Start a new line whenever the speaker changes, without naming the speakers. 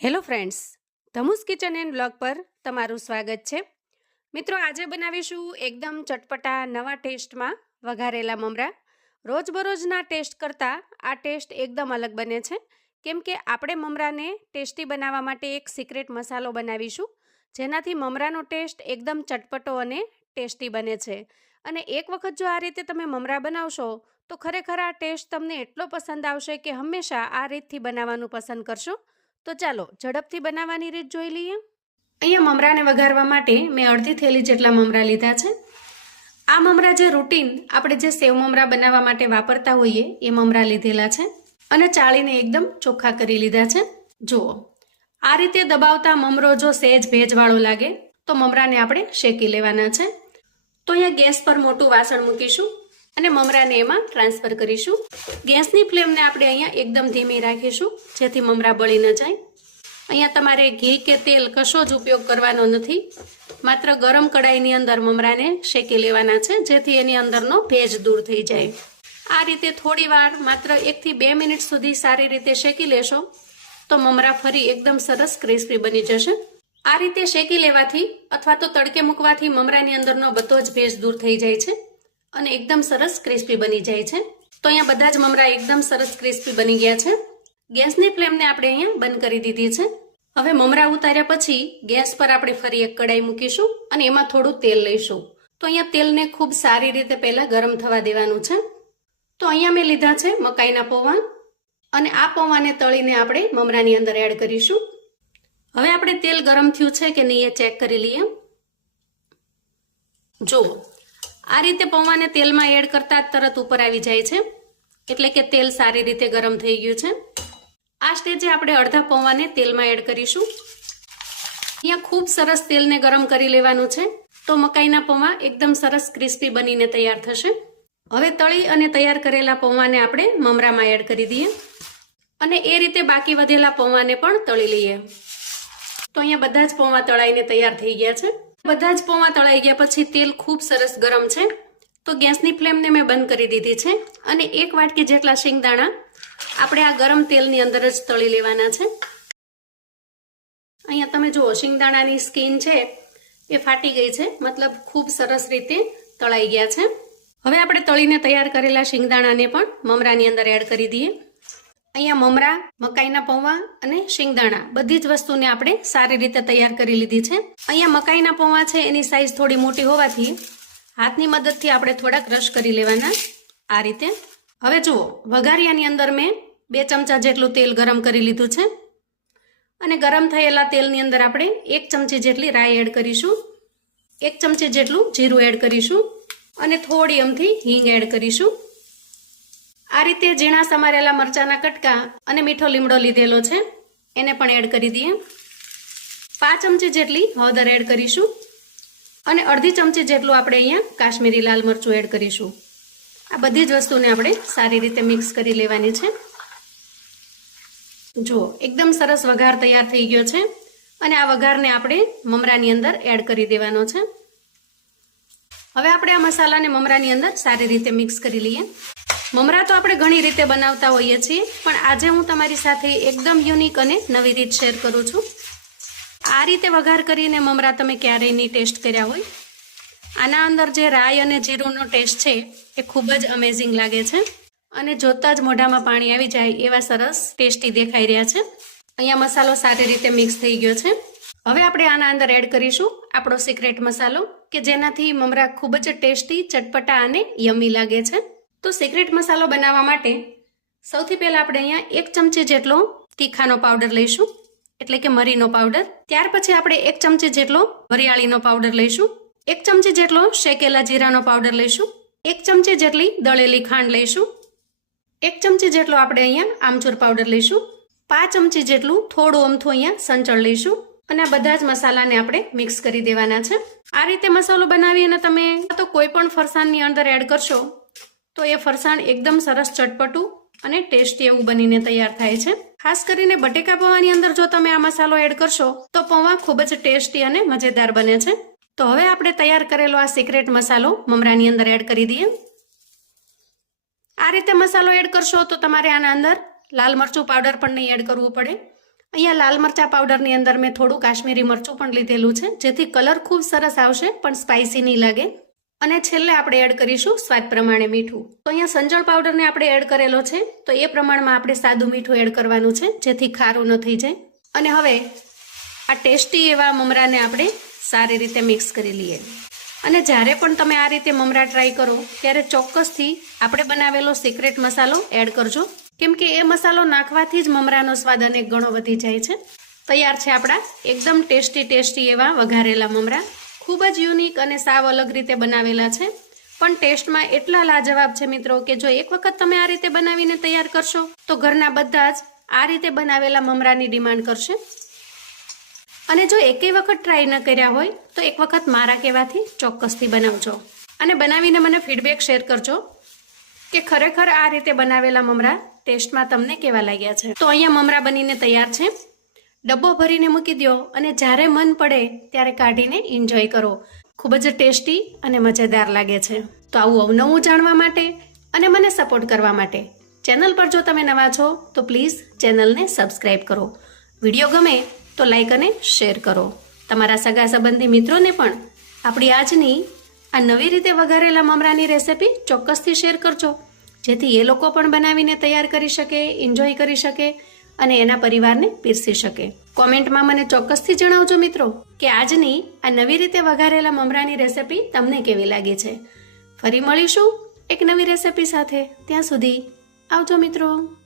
Hello friends, ધમુસ kitchen and blog પર તમારું સ્વાગત છે. મિત્રો, આજે બનાવીશું એકદમ ચટપટા, નવા ટેસ્ટમાં વઘારેલા મમરા. રોજબરોજના ટેસ્ટ કરતાં આ ટેસ્ટ એકદમ અલગ બને છે. કેમ કે આપણે મમરાને ટેસ્ટી બનાવવા માટે એક સિક્રેટ મસાલો બનાવીશું, જેનાથી મમરાનો ટેસ્ટ એકદમ ચટપટો અને ટેસ્ટી બને છે. અને એક વખત જો આ રીતે તમે મમરા બનાવશો, તો ખરેખર આ ટેસ્ટ તમને એટલો પસંદ આવશે કે હંમેશા આ રીતથી બનાવવાનું પસંદ કરશો. તો ચાલો, ઝડપથી બનાવવાની રીત જોઈ લઈએ. અહીંયા મમરાને વઘારવા માટે મેં અડધી થેલી જેટલા મમરા લીધા છે. આ મમરા જે રૂટીન આપણે જે સેવ મમરા બનાવવા માટે વાપરતા હોઈએ, એ મમરા લીધેલા છે અને ચાળીને એકદમ ચોખ્ખા કરી લીધા છે. જુઓ, આ રીતે દબાવતા મમરો જો સહેજ ભેજવાળો લાગે, તો મમરાને આપણે શેકી લેવાના છે. તો અહીંયા ગેસ પર મોટું વાસણ મૂકીશું. અને મમરાને એમાં ટ્રાન્સફર કરીશું. ગેસની ફ્લેમને આપણે અહીંયા એકદમ ધીમી રાખીશું, જેથી મમરા બળી ન જાય. અહીંયા તમારે ઘી કે તેલ કશો જ ઉપયોગ કરવાનો નથી. માત્ર ગરમ કડાઈની અંદર મમરાને શેકી લેવાના છે, જેથી એની અંદરનો ભેજ દૂર થઈ જાય. આ રીતે થોડી માત્ર એકથી બે મિનિટ સુધી સારી રીતે શેકી લેશો, તો મમરા ફરી એકદમ સરસ ક્રિસ્પી બની જશે. આ રીતે શેકી લેવાથી અથવા તો તડકે મૂકવાથી મમરાની અંદરનો બધો જ ભેજ દૂર થઈ જાય છે. અને એકદમ સરસ ક્રિસ્પી બની જાય છે. તો અહીંયા બધા જ મમરા એકદમ સરસ ક્રિસ્પી બની ગયા છે. ગેસની ફ્લેમને આપણે અહીંયા બંધ કરી દીધી છે. હવે મમરા ઉતાર્યા પછી ગેસ પર આપણે ફરી એક કડાઈ મૂકીશું અને એમાં થોડું તેલ લઈશું. તો અહીંયા તેલને ખૂબ સારી રીતે પહેલાં ગરમ થવા દેવાનું છે. તો અહીંયા મેં લીધા છે મકાઈના પૌવા અને આ પૌવાને તળીને આપણે મમરાની અંદર એડ કરીશું. હવે આપણે તેલ ગરમ થયું છે કે નહીં એ ચેક કરી લઈએ. જુઓ. આ રીતે પૌવાને તેલમાં એડ કરતા જ તરત ઉપર આવી જાય છે. એટલે કે તેલ સારી રીતે ગરમ થઈ ગયું છે. આ સ્ટેજે આપણે અડધા પૌવાને તેલમાં એડ કરીશું. અહીંયા ખૂબ સરસ તેલને ગરમ કરી લેવાનું છે. તો મકાઈના પૌવા એકદમ સરસ ક્રિસ્પી બનીને તૈયાર થશે. હવે તળી અને તૈયાર કરેલા પૌવાને આપણે મમરામાં એડ કરી દઈએ. અને એ રીતે બાકી વધેલા પૌવાને પણ તળી લઈએ. તો અહીંયા બધા જ પૌવા તળાઈને તૈયાર થઈ ગયા છે. બધા જ પૌવા તળાઈ ગયા પછી તેલ ખૂબ સરસ ગરમ છે. તો ગેસની ફ્લેમને મેં બંધ કરી દીધી છે. અને એક વાટકી જેટલા શિંગદાણા આપણે આ ગરમ તેલની અંદર જ તળી લેવાના છે. અહીંયા તમે જુઓ, શિંગદાણાની સ્કીન છે એ ફાટી ગઈ છે. મતલબ ખૂબ સરસ રીતે તળાઈ ગયા છે. હવે આપણે તળીને તૈયાર કરેલા શિંગદાણાને પણ મમરાની અંદર એડ કરી દઈએ. અહીંયા મમરા, મકાઈના પૌવા અને શિંગદાણા બધી જ વસ્તુને આપણે સારી રીતે તૈયાર કરી લીધી છે. અહીંયા મકાઈના પૌવા છે, એની સાઈઝ થોડી મોટી હોવાથી હાથની મદદથી આપણે થોડા ક્રશ કરી લેવાના આ રીતે. હવે જુઓ, વઘારિયાની અંદર મેં બે ચમચા જેટલું તેલ ગરમ કરી લીધું છે. અને ગરમ થયેલા તેલની અંદર આપણે એક ચમચી જેટલી રાઈ એડ કરીશું, એક ચમચી જેટલું જીરું એડ કરીશું અને થોડી અમથી હિંગ એડ કરીશું. આ રીતે ઝીણા સમારેલા મરચાના કટકા અને મીઠો લીમડો લીધેલો છે. એને પણ એડ કરી દઈએ. પાંચ ચમચી જેટલી હળદર એડ કરીશું અને અડધી ચમચી જેટલું આપણે અહીંયા કાશ્મીરી લાલ મરચું એડ કરીશું. આ બધી જ વસ્તુને આપણે સારી રીતે મિક્સ કરી લેવાની છે. જુઓ એકદમ સરસ વઘાર તૈયાર થઈ ગયો છે અને આ વઘારને આપણે મમરાની અંદર એડ કરી દેવાનો છે. હવે આપણે આ મસાલાને મમરાની અંદર સારી રીતે મિક્સ કરી લઈએ. મમરા તો આપણે ઘણી રીતે બનાવતા હોઈએ છીએ, પણ આજે હું તમારી સાથે એકદમ યુનિક અને નવી રીત શેર કરું છું. આ રીતે વઘાર કરીને મમરા તમે ક્યારેય નહીં ટેસ્ટ કર્યા હોય? આના અંદર જે રાઈ અને જીરુંનો ટેસ્ટ છે, એ ખૂબ જ અમેઝિંગ લાગે છે. અને જોતાં જ મોઢામાં પાણી આવી જાય એવા સરસ ટેસ્ટી દેખાઈ રહ્યા છે. અહીંયા મસાલો સારી રીતે મિક્સ થઈ ગયો છે. હવે આપણે આના અંદર એડ કરીશું આપણો સિક્રેટ મસાલો, કે જેનાથી મમરા ખૂબ જ ટેસ્ટી, ચટપટા અને યમી લાગે છે. તો સિક્રેટ મસાલો બનાવવા માટે સૌથી પહેલાં આપણે અહીંયા એક ચમચી જેટલો તીખાનો પાવડર લઈશું, એટલે કે મરીનો પાવડર ત્યાર પછી આપણે એક ચમચી જેટલો વરિયાળીનો પાવડર લઈશું, એક ચમચી જેટલો શેકેલા જીરાનો પાવડર લઈશું, એક ચમચી જેટલી દળેલી ખાંડ લઈશું, એક ચમચી જેટલો આપણે અહીંયા આમચૂર પાવડર લઈશું, પાંચ ચમચી જેટલું થોડું અમથું અહીંયા સંચળ લઈશું, અને આ બધા જ મસાલાને આપણે મિક્સ કરી દેવાના છે. આ રીતે મસાલો બનાવી અને તમે તો કોઈ પણ ફરસાણની અંદર એડ કરશો તો એ ફરસાણ એકદમ સરસ ચટપટું અને ટેસ્ટી એવું બનીને તૈયાર થાય છે. ખાસ કરીને બટેકા પૌવાની અંદર જો તમે આ મસાલો એડ કરશો, તો પૌવા ખૂબ જ ટેસ્ટી અને મજેદાર બને છે. તો હવે આપણે તૈયાર કરેલો આ સિક્રેટ મસાલો મમરાની અંદર એડ કરી દઈએ. આ રીતે મસાલો એડ કરશો તો તમારે આના અંદર લાલ મરચું પાવડર પણ નહીં એડ કરવું પડે. અહીંયા લાલ મરચા પાવડરની અંદર મેં થોડું કાશ્મીરી મરચું પણ લીધેલું છે, જેથી કલર ખૂબ સરસ આવશે, પણ સ્પાઇસી નહીં લાગે. અને છેલ્લે આપણે એડ કરીશું સ્વાદ પ્રમાણે મીઠું. તો અહીંયા સંજળ પાવડરને આપણે એડ કરેલો છે. તો એ પ્રમાણમાં આપણે સાદું મીઠું એડ કરવાનું છે, જેથી ખારું ન થઈ જાય. અને હવે આ ટેસ્ટી એવા મમરાને આપણે સારી રીતે મિક્સ કરી લઈએ. અને જ્યારે પણ તમે આ રીતે મમરા ટ્રાય કરો, ત્યારે ચોક્કસથી આપણે બનાવેલો સિક્રેટ મસાલો એડ કરજો. કેમ કે એ મસાલો નાખવાથી જ મમરાનો સ્વાદ અનેક ગણો વધી જાય છે. તૈયાર છે આપણા એકદમ ટેસ્ટી ટેસ્ટી એવા વઘારેલા મમરા. ખૂબ જ યુનિક અને સાવ અલગ રીતે બનાવેલા છે. પણ ટેસ્ટમાં એટલા લાજવાબ છે મિત્રો કે જો એક વખત તમે આ રીતે બનાવીને તૈયાર કરશો, તો ઘરના બધા જ આ રીતે બનાવેલા મમરાની ડિમાન્ડ કરશે. અને જો એકેય વખત ટ્રાય ન કર્યા હોય, તો એક વખત મારા કહેવાથી ચોક્કસથી બનાવજો. અને બનાવીને મને ફીડબેક શેર કરજો કે ખરેખર આ રીતે બનાવેલા મમરા ટેસ્ટમાં તમને કેવા લાગ્યા છે. તો અહીંયા મમરા બનીને તૈયાર છે. ડબ્બો ભરીને મૂકી દો અને જ્યારે મન પડે ત્યારે કાઢીને એન્જોય કરો. ખૂબ જ ટેસ્ટી અને મજેદાર લાગે છે. તો આવું અવનવું જાણવા માટે અને મને સપોર્ટ કરવા માટે ચેનલ પર જો તમે નવા છો, તો પ્લીઝ ચેનલને સબસ્ક્રાઈબ કરો. વીડિયો ગમે તો લાઈક અને શેર કરો. તમારા સગા સંબંધી મિત્રોને પણ આપણી આજની આ નવી રીતે વઘારેલા મમરાની રેસિપી ચોક્કસથી શેર કરજો. જેથી એ લોકો પણ બનાવીને તૈયાર કરી શકે એન્જોય કરી શકે અને એના પરિવારને પીરસી શકે. કોમેન્ટમાં મને ચોક્કસથી જણાવજો મિત્રો કે આજની આ નવી રીતે વઘારેલા મમરાની રેસિપી તમને કેવી લાગી છે. ફરી મળીશું એક નવી રેસિપી સાથે. ત્યાં સુધી આવજો મિત્રો.